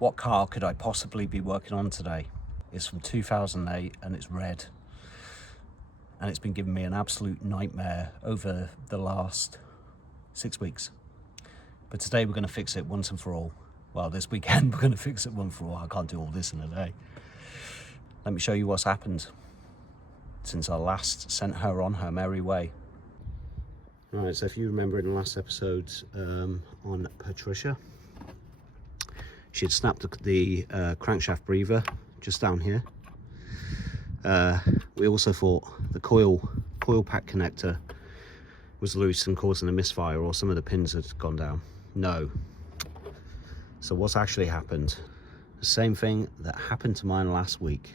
What car could I possibly be working on today? It's from 2008 and it's red. And it's been giving me an absolute nightmare over the last 6 weeks. But today we're going to fix it once and for all. Well, this weekend we're going to fix it once for all. I can't do all this in a day. Let me show you what's happened since I last sent her on her merry way. Right, so if you remember in the last episode on Patricia, she had snapped the crankshaft breather just down here. We also thought the coil pack connector was loose and causing a misfire, or some of the pins had gone down. No. So what's actually happened? The same thing that happened to mine last week.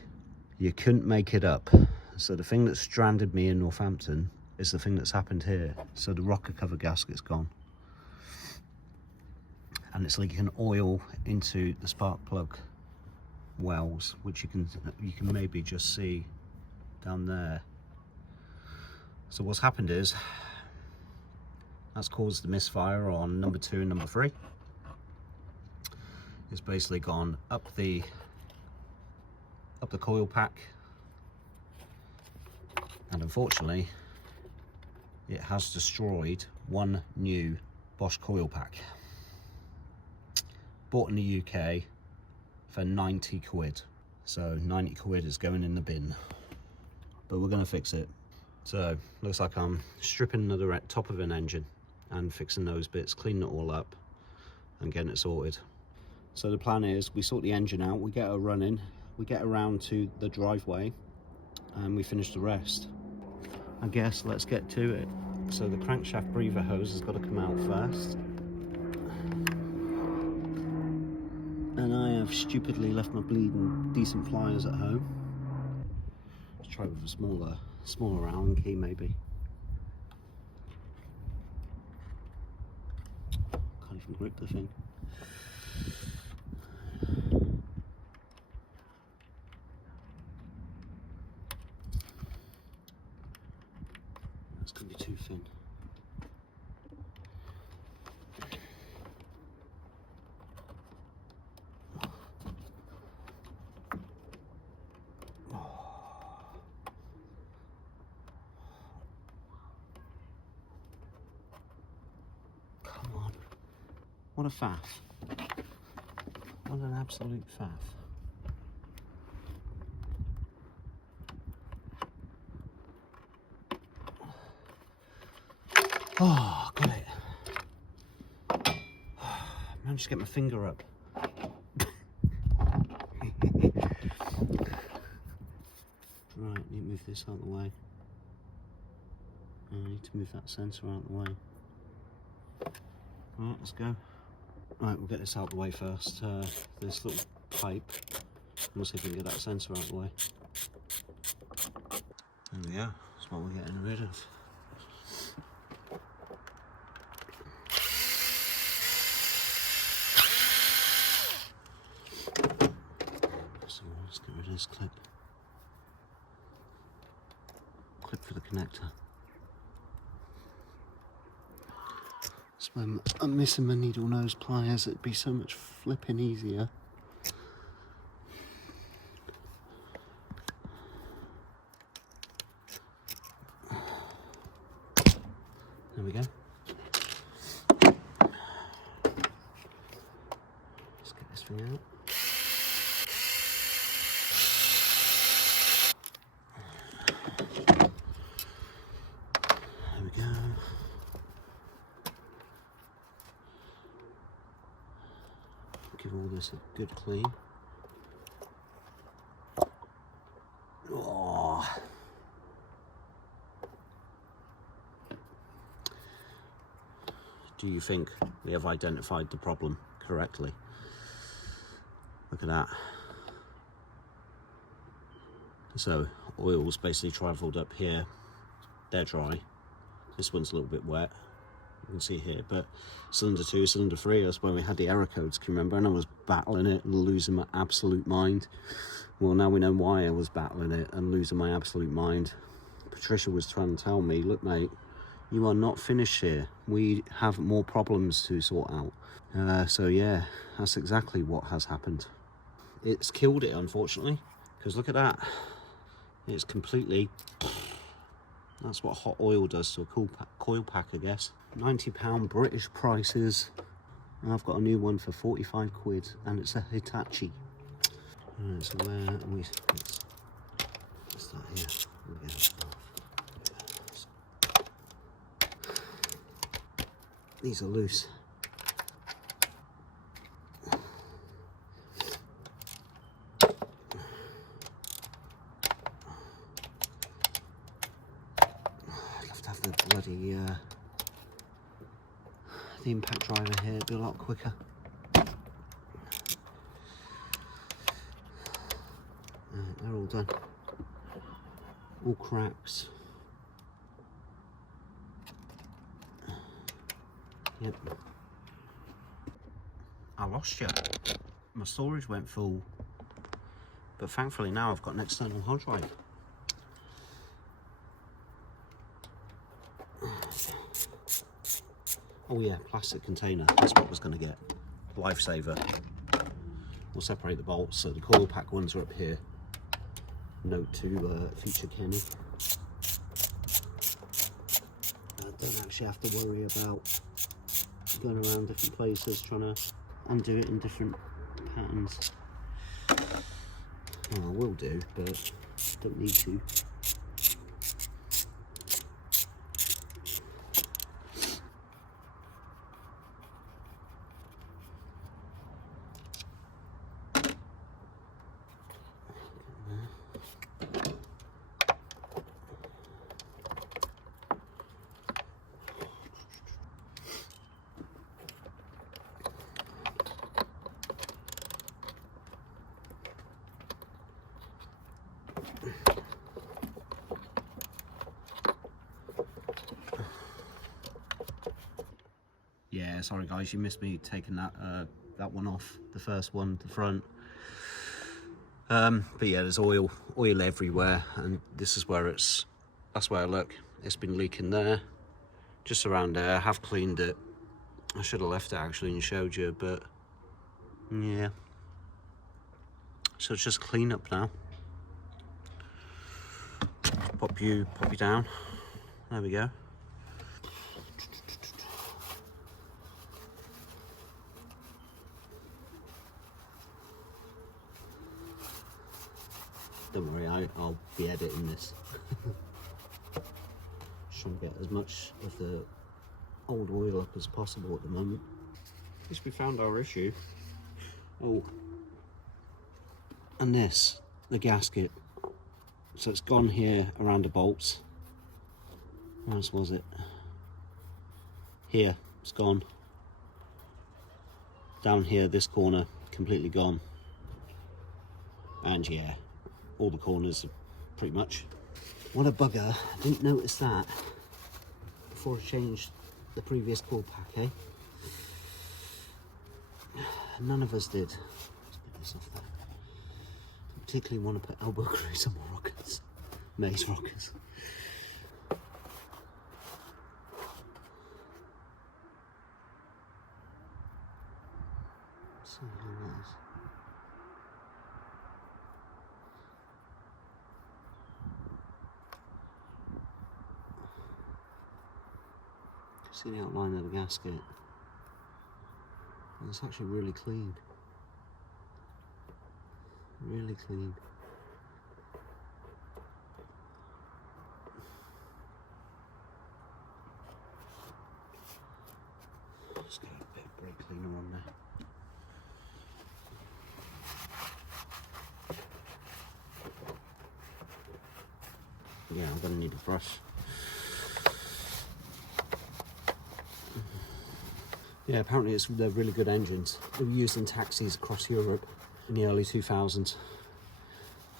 You couldn't make it up. So the thing that stranded me in Northampton is the thing that's happened here. So the rocker cover gasket's gone. And it's leaking oil into the spark plug wells, which you can maybe just see down there. So what's happened is that's caused the misfire on number 2 and number 3. It's basically gone up the coil pack, and unfortunately it has destroyed one new Bosch coil pack, bought in the UK for 90 quid. So 90 quid is going in the bin, but we're going to fix it. So looks like I'm stripping the top of an engine and fixing those bits, cleaning it all up and getting it sorted. So the plan is we sort the engine out, we get her running, we get around to the driveway and we finish the rest. I guess let's get to it. So the crankshaft breather hose has got to come out first. And I have stupidly left my bleeding decent pliers at home. Let's try with a smaller Allen key maybe. Can't even grip the thing. That's going to be too thin. What a faff. What an absolute faff. Oh, got it. Managed to get my finger up. Right, need to move this out of the way. I need to move that sensor out of the way. Right, let's go. Right, we'll get this out of the way first. This little pipe. We'll see if we can get that sensor out of the way. There we go. That's what we're getting rid of. So let's get rid of this clip. Clip for the connector. When I'm missing my needle nose pliers, it'd be so much flipping easier. There we go. Let's get this thing out. There we go. Give all this a good clean. Oh. Do you think we have identified the problem correctly? Look at that. So oil's basically travelled up here. They're dry. This one's a little bit wet. You can see here, but cylinder 2, cylinder 3, that's when we had the error codes, can you remember? And I was battling it and losing my absolute mind. Well, now we know why I was battling it and losing my absolute mind. Patricia was trying to tell me, look mate, You are not finished here. We have more problems to sort out. So yeah, that's exactly what has happened. It's killed it, unfortunately, because look at that. It's completely... That's what hot oil does to a coil pack, I guess. £90 British prices. I've got a new one for 45 quid, and it's a Hitachi. Right, so where are we? Let's start here. There we go. These are loose. I'd love to have the bloody the impact driver here. It'd be a lot quicker. Right, they're all done. All cracks. Yep. I lost you. My storage went full, but thankfully now I've got an external hard drive. Oh yeah, plastic container. That's what I was going to get. Lifesaver. We'll separate the bolts. So the coil pack ones are up here. Note to future Kenny. I don't actually have to worry about going around different places trying to undo it in different patterns. Well, I will do, but don't need to. Yeah, sorry guys, you missed me taking that one off, the first one, the front. But yeah, there's oil everywhere, and this is where that's where, look, it's been leaking there, just around there. I have cleaned it. I should have left it actually and showed you, but yeah. So it's just clean up now. Pop you down. There we go. Don't worry, I'll be editing this. Just trying to get as much of the old oil up as possible at the moment. At least we found our issue. Oh, and this, the gasket. So it's gone here around the bolts. Where else was it? Here, it's gone. Down here, this corner, completely gone. And yeah, all the corners pretty much. What a bugger. I didn't notice that before I changed the previous coil pack, eh? None of us did. Let's get this off there. Don't particularly want to put elbow grease on my rockers. Mae's rockers. See how that is. See the outline of the gasket. And it's actually really clean. Really clean. Just got a bit of brake cleaner on there. Yeah, I'm gonna need a brush. Yeah, apparently they're really good engines. They were used in taxis across Europe in the early 2000s.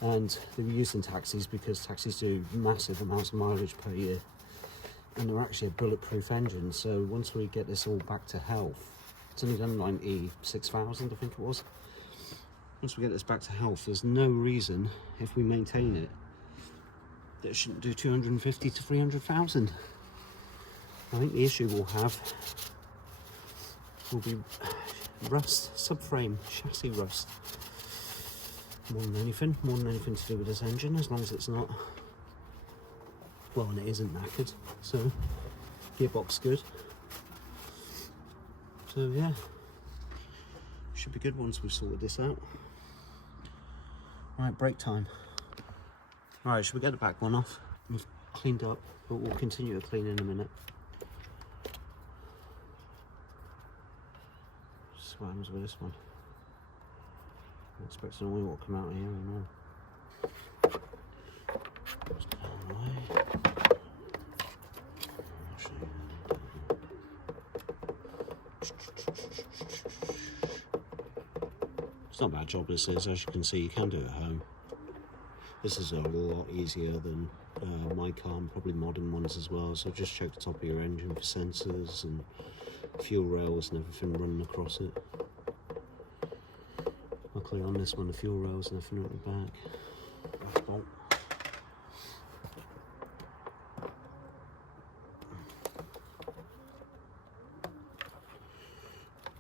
And they were used in taxis because taxis do massive amounts of mileage per year. And they're actually a bulletproof engine. So once we get this all back to health, it's only done 96,000, I think it was. Once we get this back to health, there's no reason, if we maintain it, that it shouldn't do 250 to 300,000. I think the issue we'll have will be rust, subframe, chassis rust. More than anything to do with this engine, as long as it's not, well, and it isn't knackered, so gearbox good. So yeah, should be good once we've sorted this out. Right, break time. Alright, should we get the back one off? We've cleaned up, but we'll continue to clean in a minute. So what happens with this one? I'm expecting oil will come out here and all. Just get out of the way. I'll show you. It's not a bad job this is, as you can see, you can do it at home. This is a lot easier than my car and probably modern ones as well. So just check the top of your engine for sensors and fuel rails and everything running across it. Luckily on this one the fuel rails and everything at the back. Bolt.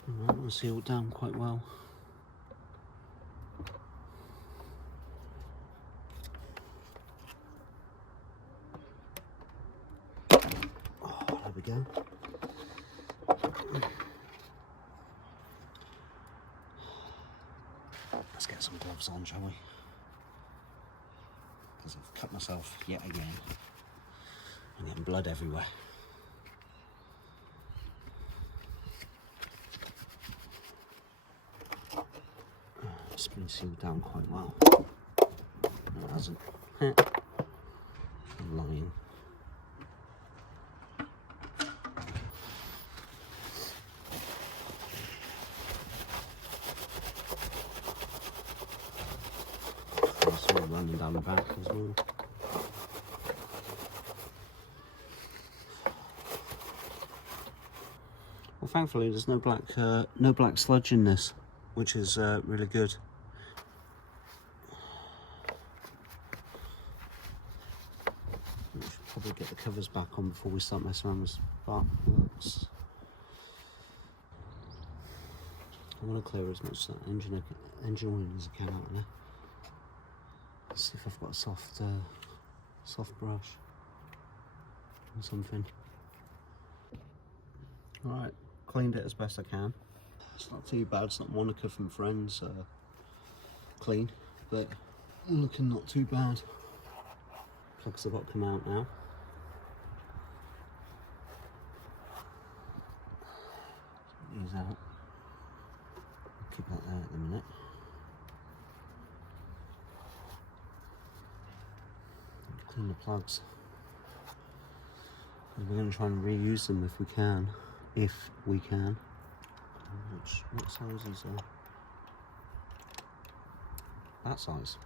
Alright, we'll seal it down quite well. Go. Let's get some gloves on, shall we? Because I've cut myself yet again. I'm getting blood everywhere. It's been sealed down quite well. No, it hasn't. I'm lying. Running down the back as well. Well, thankfully there's no black sludge in this, which is really good. We should probably get the covers back on before we start messing around with spark plugs. I want to clear as much of that engine oil as I can out of there. Let's see if I've got a soft brush or something. Alright, cleaned it as best I can. It's not too bad, it's not Monica from Friends clean, but looking not too bad. Plugs have got to come out now. These out. Keep that there at the minute. Clean the plugs. And we're going to try and reuse them if we can. What size is that size?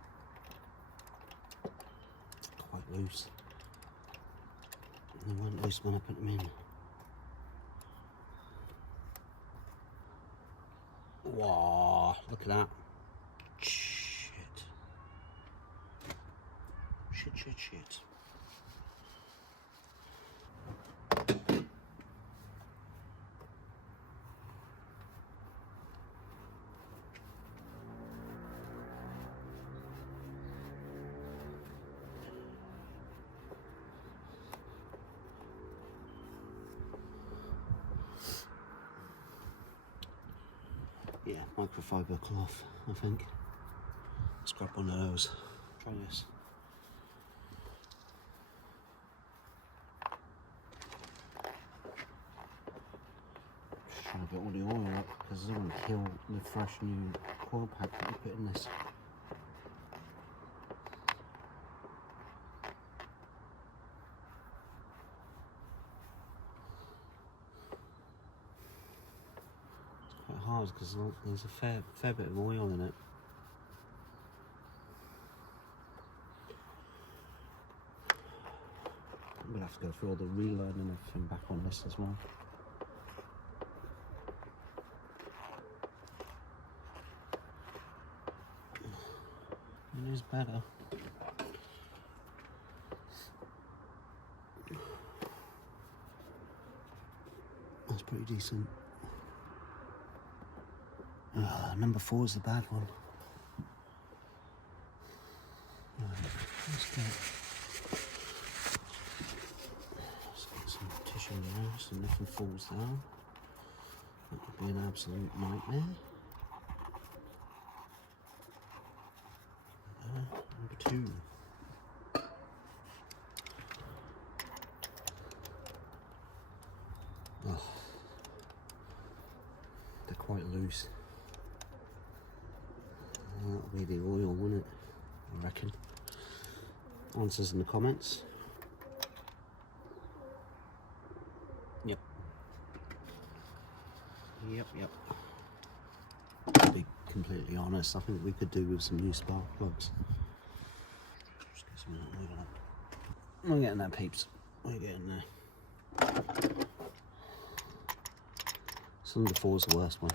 Quite loose. They weren't loose when I put them in. Wow, look at that. Shit. Yeah, microfiber cloth, I think. Let's grab one of those. Try this. Just trying to get all the oil up because I don't want to kill the fresh new coil pack that we put in this. Hard because there's a fair bit of oil in it. I'm gonna have to go through all the relearning everything back on this as well. It is better. decent. Number 4 is the bad one. Right, let's get some tissue there so nothing falls down. That would be an absolute nightmare. Number 2. Oh, they're quite loose. That'll be the oil, won't it? I reckon. Answers in the comments. Yep. To be completely honest, I think we could do with some new spark plugs. Just get some of that oil up. We're getting there, peeps. We're getting there. Some of the 4's the worst one.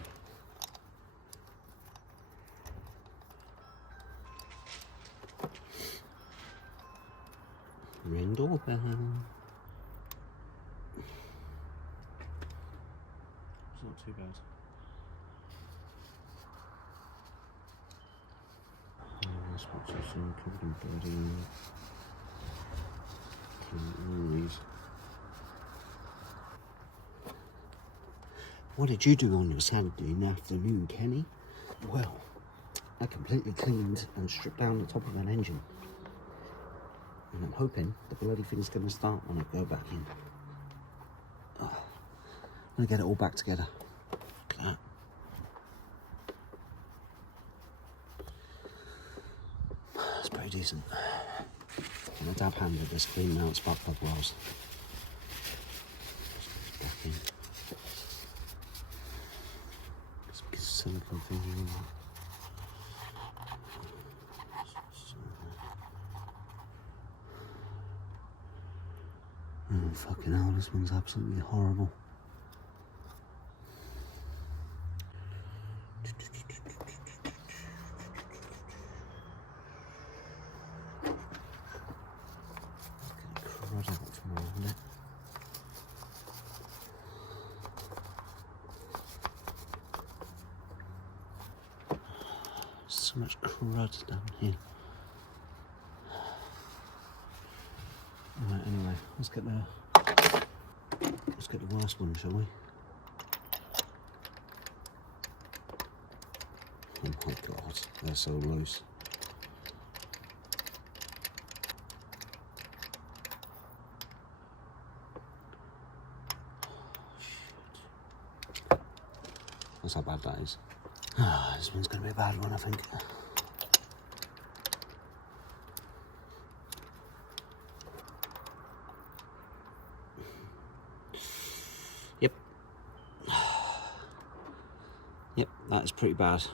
Ring doorbell. It's not too bad. Let's watch this one covered in bloody. What did you do on your Saturday afternoon, Kenny? Well, I completely cleaned and stripped down the top of an engine. And I'm hoping the bloody thing's going to start when I go back in. Oh, I'm going to get it all back together. Look at that. It's pretty decent. And I dab-handed this clean out spark plug wells. Just back in. Some silicone thing in there. Oh, fucking hell, this one's absolutely horrible. Crud out from around it. So much crud down here. Right, anyway, let's get the worst one, shall we? Oh my god, they're so loose. That's how bad that is. This one's going to be a bad one, I think. Yep, that is pretty bad.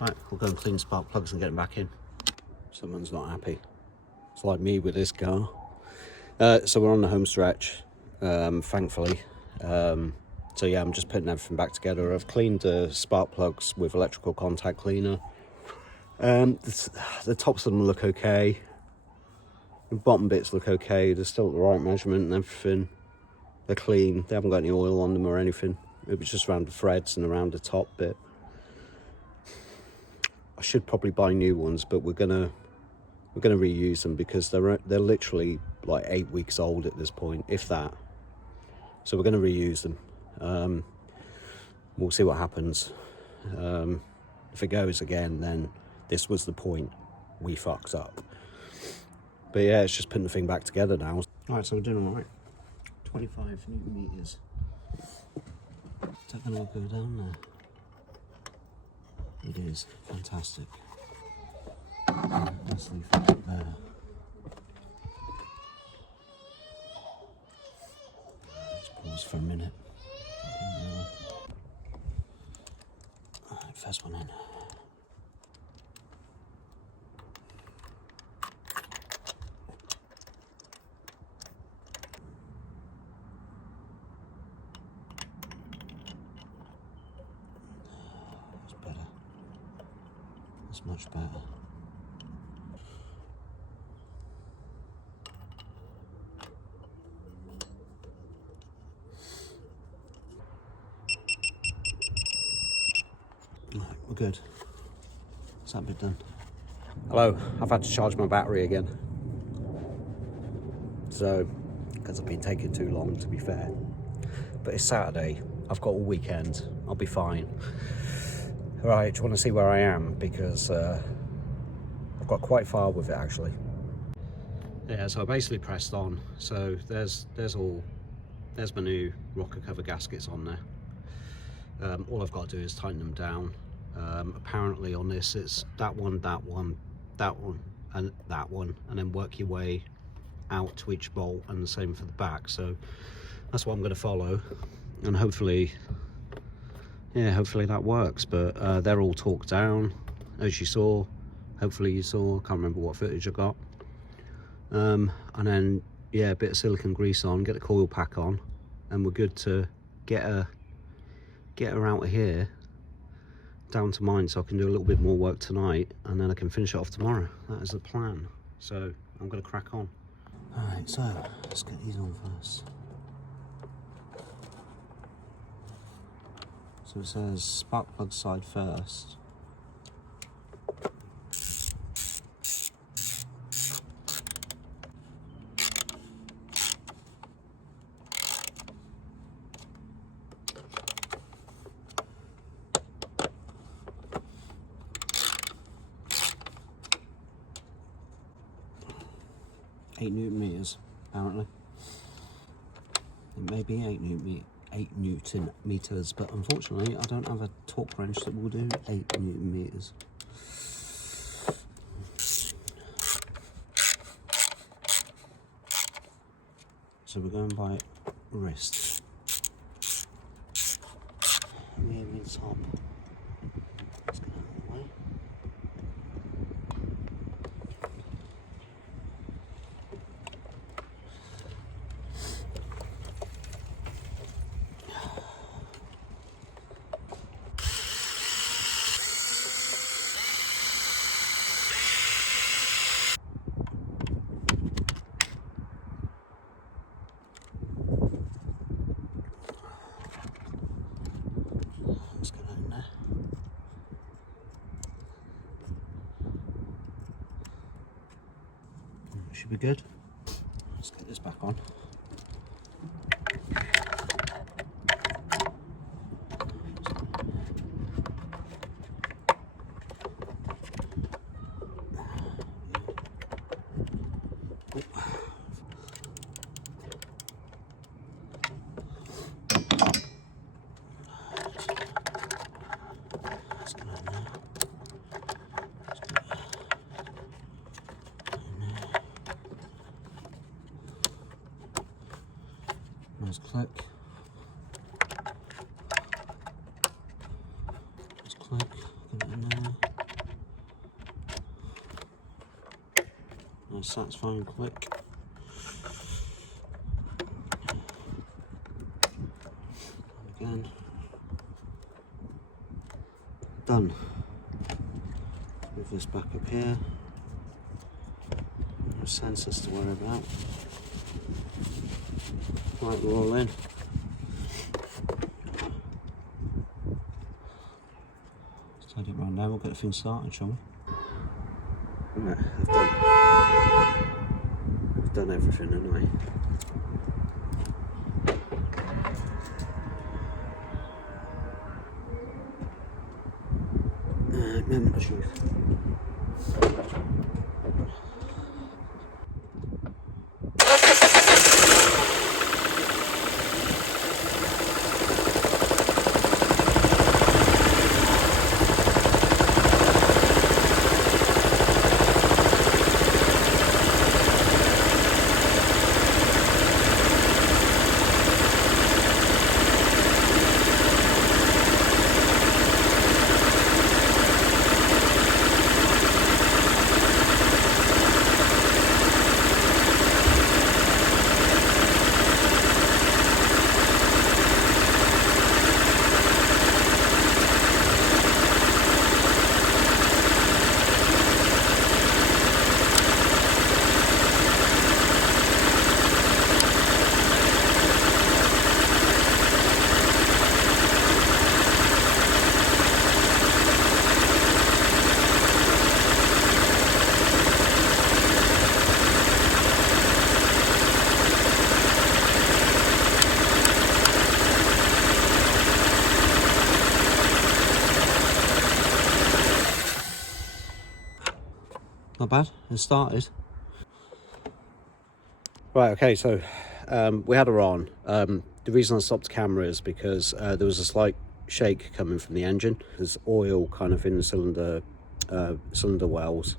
Right, we'll go and clean spark plugs and get them back in. Someone's not happy. It's like me with this car. So we're on the home stretch, thankfully. So yeah, I'm just putting everything back together. I've cleaned the spark plugs with electrical contact cleaner. The tops of them look okay. The bottom bits look okay. They're still at the right measurement and everything. They're clean. They haven't got any oil on them or anything. It was just around the threads and around the top bit. I should probably buy new ones, but we're gonna reuse them because they're literally like 8 weeks old at this point, if that. So we're gonna reuse them. We'll see what happens. If it goes again, then this was the point. We fucked up. But yeah, it's just putting the thing back together now. All right, so we're doing all right. 25 Newton meters. Is that gonna go down there? It is fantastic. Let's leave it there. Let's pause Pause for a minute. Alright, first one in. That's better. That's much better. Right, we're good. That's that bit done. Hello, I've had to charge my battery again. So, because I've been taking too long, to be fair. But it's Saturday, I've got all weekend, I'll be fine. Right, do you want to see where I am? Because I've got quite far with it actually. Yeah, so I basically pressed on. So there's my new rocker cover gaskets on there. All I've got to do is tighten them down. Apparently on this it's that one, that one, that one, and that one, and then work your way out to each bolt, and the same for the back. So that's what I'm going to follow, and hopefully, yeah, hopefully that works. But they're all torqued down, as you saw. Hopefully you saw. I can't remember what footage I got. And then yeah, a bit of silicone grease on, get the coil pack on, and we're good to get her out of here down to mine, so I can do a little bit more work tonight, and then I can finish it off tomorrow. That is the plan. So I'm going to crack on. Alright, so let's get these on first. So it says spark plug side first. Newton meters, apparently. It may be 8 Newton meters, but unfortunately I don't have a torque wrench that will do 8 Newton meters. So we're going by wrist. Near the top. Let's get out of the way. Let's get that in there. Should be good. Let's get this back on. Nice click. Nice click. Get it in there. Nice satisfying click. Again. Done. Move this back up here. No sensors to worry about. Right, we're all in. Let's tidy it around now, we'll get the thing started, shall we? Right, I've done everything anyway. Moment of truth. Not bad, it started. Right, okay, so we had her on. The reason I stopped the camera is because there was a slight shake coming from the engine. There's oil kind of in the cylinder wells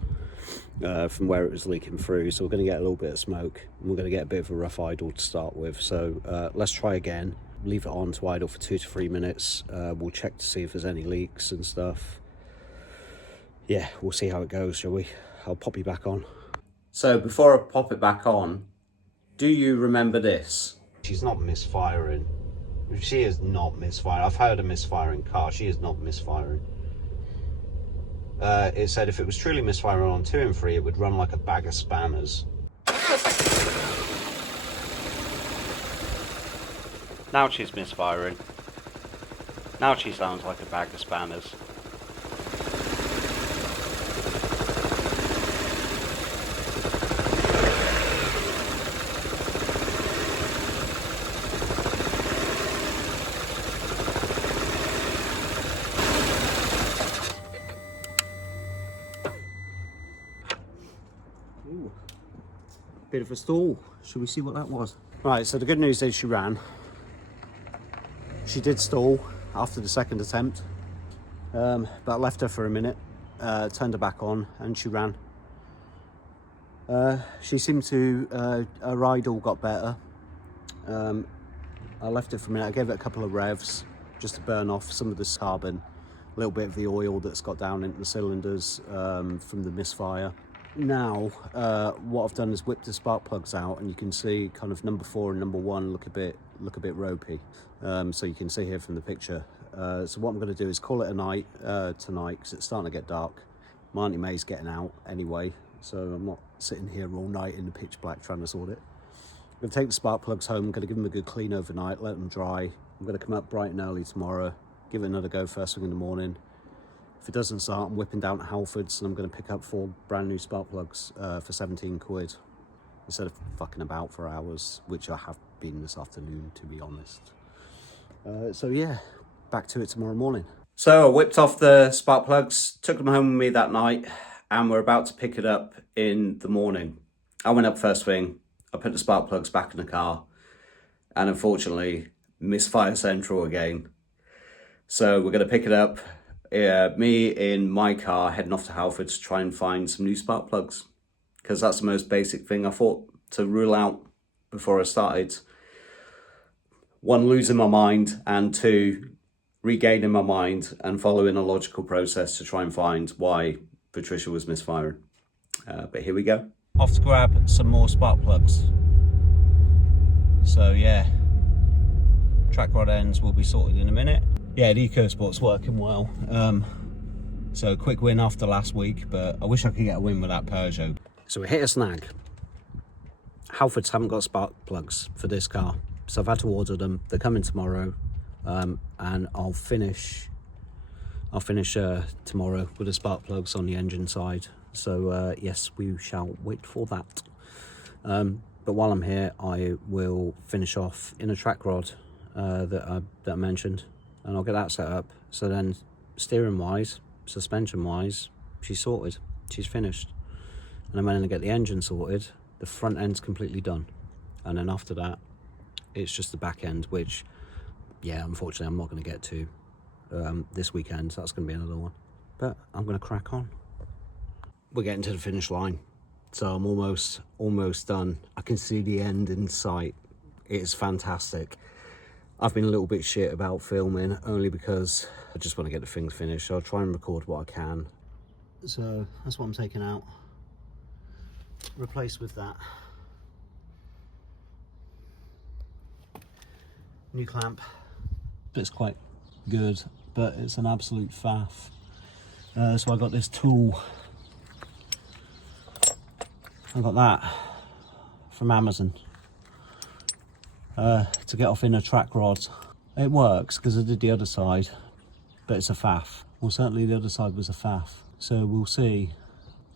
from where it was leaking through, so we're going to get a little bit of smoke and we're going to get a bit of a rough idle to start with. So let's try again, leave it on to idle for 2 to 3 minutes. We'll check to see if there's any leaks and stuff. Yeah, we'll see how it goes, shall we? I'll pop you back on. So before I pop it back on, do you remember this? She's not misfiring. She is not misfiring. I've heard a misfiring car. She is not misfiring. It said if it was truly misfiring on 2 and 3, it would run like a bag of spanners. Now she's misfiring. Now she sounds like a bag of spanners. Ooh, bit of a stall. Should we see what that was? Right, so the good news is she ran. She did stall after the second attempt, but I left her for a minute, turned her back on, and she ran. She seemed to, her idle got better. I left it for a minute. I gave it a couple of revs just to burn off some of this carbon, a little bit of the oil that's got down into the cylinders from the misfire. Now, what I've done is whipped the spark plugs out, and you can see kind of number 4 and number 1 look a bit ropey. So you can see here from the picture. So what I'm going to do is call it a night tonight, because it's starting to get dark. My Aunt Mae's getting out anyway, so I'm not sitting here all night in the pitch black trying to sort it. I'm going to take the spark plugs home. I'm going to give them a good clean overnight, let them dry. I'm going to come up bright and early tomorrow, give it another go first thing in the morning. If it doesn't start, I'm whipping down to Halfords and I'm going to pick up 4 brand new spark plugs for 17 quid instead of fucking about for hours, which I have been this afternoon, to be honest. So yeah, back to it tomorrow morning. So I whipped off the spark plugs, took them home with me that night, and we're about to pick it up in the morning. I went up first thing, I put the spark plugs back in the car, and unfortunately, misfire central again. So we're going to pick it up. Me in my car heading off to Halfords to try and find some new spark plugs, because that's the most basic thing I thought to rule out before I started. 1, losing my mind, and 2, regaining my mind and following a logical process to try and find why Patricia was misfiring. But here we go. Off to grab some more spark plugs. So yeah, track rod ends will be sorted in a minute. Yeah, the EcoSport's working well. So a quick win after last week, but I wish I could get a win with that Peugeot. So we hit a snag. Halfords haven't got spark plugs for this car, so I've had to order them. They're coming tomorrow, and I'll finish tomorrow with the spark plugs on the engine side. So yes, we shall wait for that. But while I'm here, I will finish off in a track rod that I mentioned. And I'll get that set up. So then steering wise, suspension wise, she's sorted, she's finished. And then when I get the engine sorted, the front end's completely done. And then after that, it's just the back end, which, yeah, unfortunately I'm not going to get to this weekend. So that's going to be another one. But I'm going to crack on. We're getting to the finish line. So I'm almost done. I can see the end in sight. It is fantastic. I've been a little bit shit about filming, only because I just want to get the things finished. So I'll try and record what I can. So that's what I'm taking out. Replace with that. New clamp. It's quite good, but it's an absolute faff. So I got this tool. I got that from Amazon. To get off inner track rods. It works because I did the other side, but it's a faff. Well, certainly the other side was a faff. So we'll see.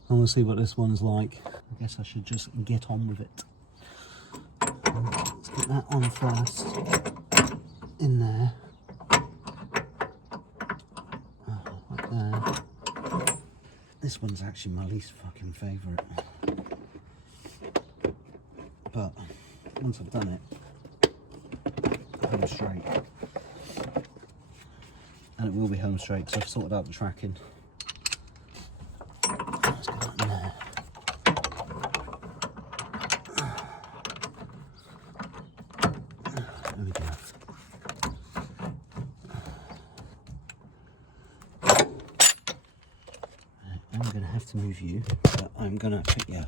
And we'll see what this one's like. I guess I should just get on with it. Let's get that on first. In there. Like there. This one's actually my least fucking favourite. But once I've done it, home straight. And it will be home straight because I've sorted out the tracking. Let's get that in there. There we go. I'm going to have to move you, but I'm going to put you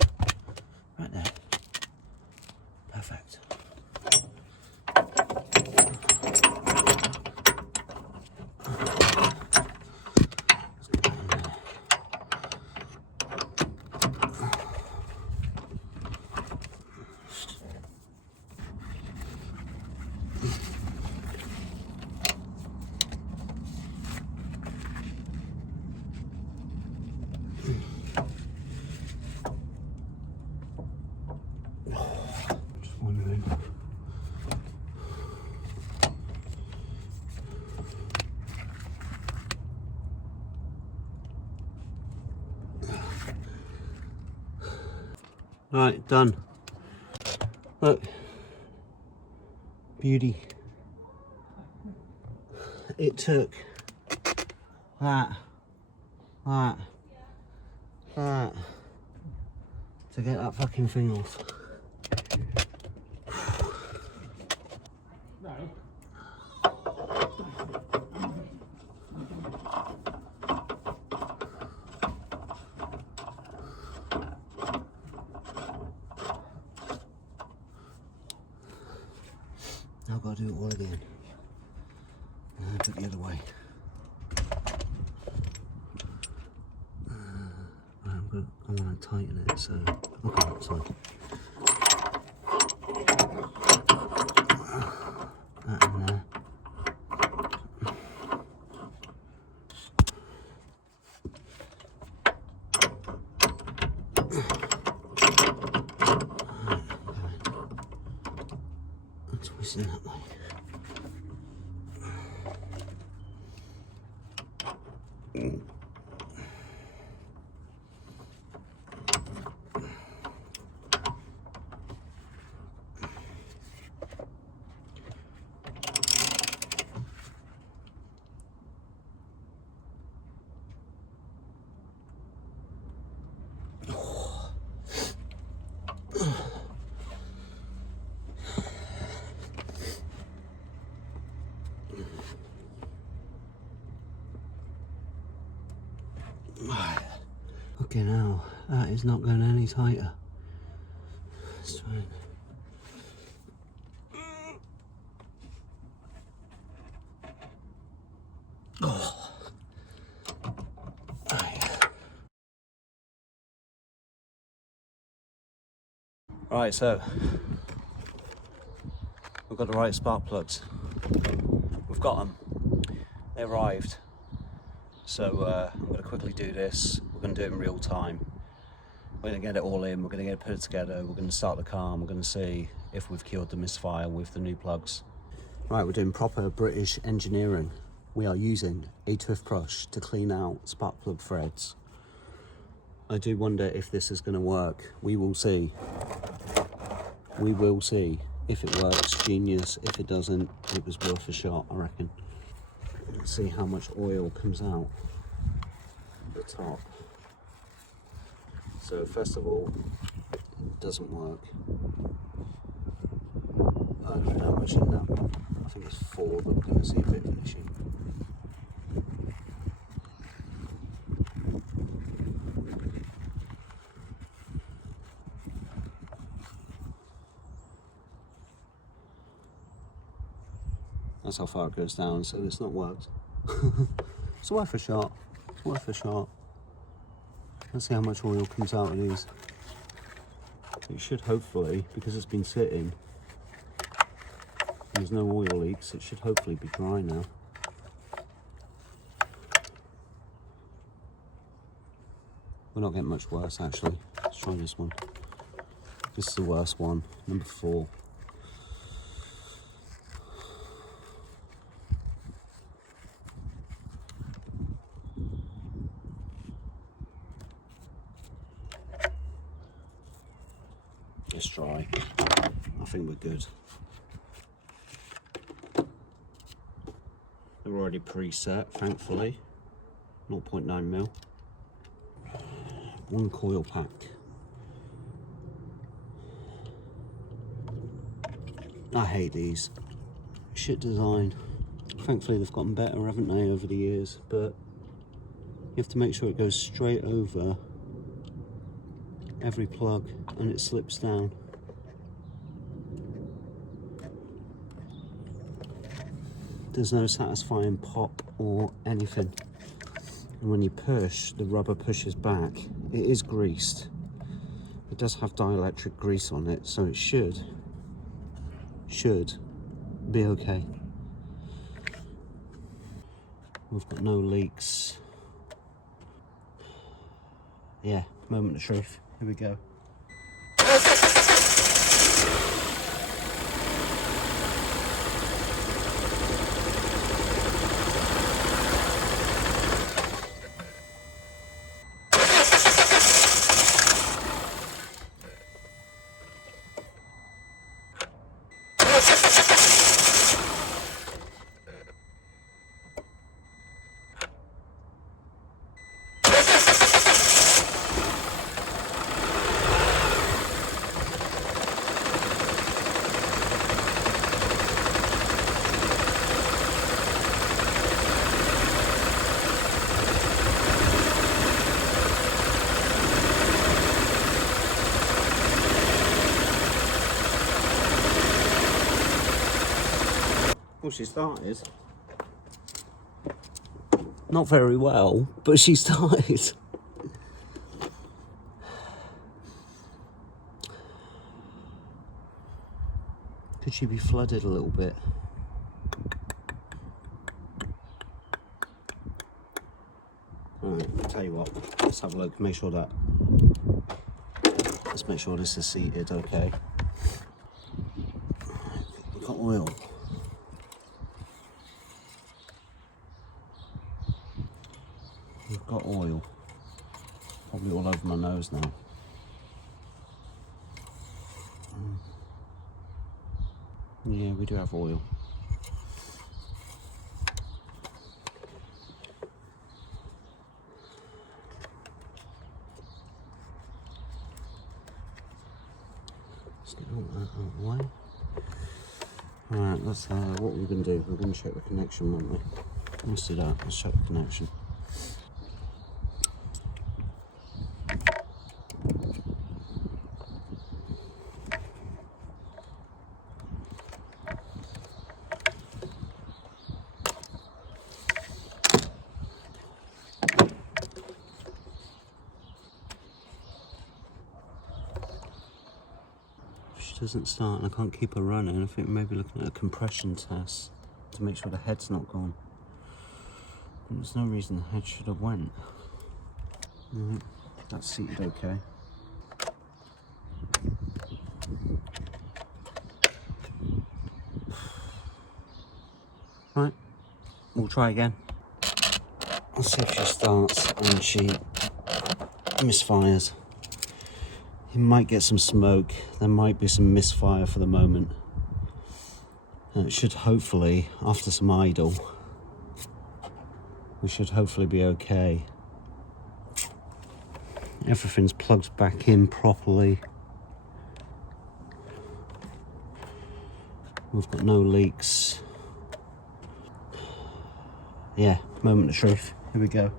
right there. Perfect. Just wondering. Right, done. Look, beauty. It took that to get that fucking thing off. Now I've got to do it all again. And put it the other way. I want to tighten it, so okay, sorry. That in there. Twist it that way. Okay, now that is not going any tighter. Let's try it. Oh. Right, so we've got the right spark plugs. We've got them. They arrived. So I'm going to quickly do this. We're going to do it in real time. We're going to get it all in. We're going to get it put together. We're going to start the car and we're going to see if we've cured the misfire with the new plugs. Right, we're doing proper British engineering. We are using a toothbrush to clean out spark plug threads. I do wonder if this is going to work. We will see. We will see. If it works, genius. If it doesn't, it was worth a shot, I reckon. Let's see how much oil comes out at the top. So first of all, it doesn't work. I don't know how much in that one. I think it's 4, but we're going to see if it finishes. That's how far it goes down, so it's not worked. It's worth a shot. It's worth a shot. Let's see how much oil comes out of these. It should hopefully, because it's been sitting, there's no oil leaks, it should hopefully be dry now. We're not getting much worse actually. Let's try this one. This is the worst one, number 4. this dry, I think we're good. They're already preset, thankfully. 0.9 mil. One coil pack. I hate these. Shit design. Thankfully they've gotten better, haven't they, over the years, but you have to make sure it goes straight over every plug and it slips down. There's no satisfying pop or anything. And when you push, the rubber pushes back. It is greased. It does have dielectric grease on it, so it should be okay. We've got no leaks. Yeah, moment of truth. Here we go. Well, she started. Not very well, but she started. Could she be flooded a little bit? Alright, I'll tell you what, let's have a look, let's make sure this is seated okay. We've got oil. We've got oil. Probably all over my nose now. Yeah, we do have oil. Let's get all that out of the way. Alright, let's what we're going to do, we're going to check the connection, won't we? Let's do that, let's check the connection. Doesn't start and I can't keep her running. I think maybe looking at a compression test to make sure the head's not gone. And there's no reason the head should have went. Right, that's seated okay. Right, we'll try again. Let's see if she starts and she misfires. You might get some smoke, there might be some misfire for the moment. And it should hopefully, after some idle, we should hopefully be okay. Everything's plugged back in properly. We've got no leaks. Yeah, moment of truth. Here we go.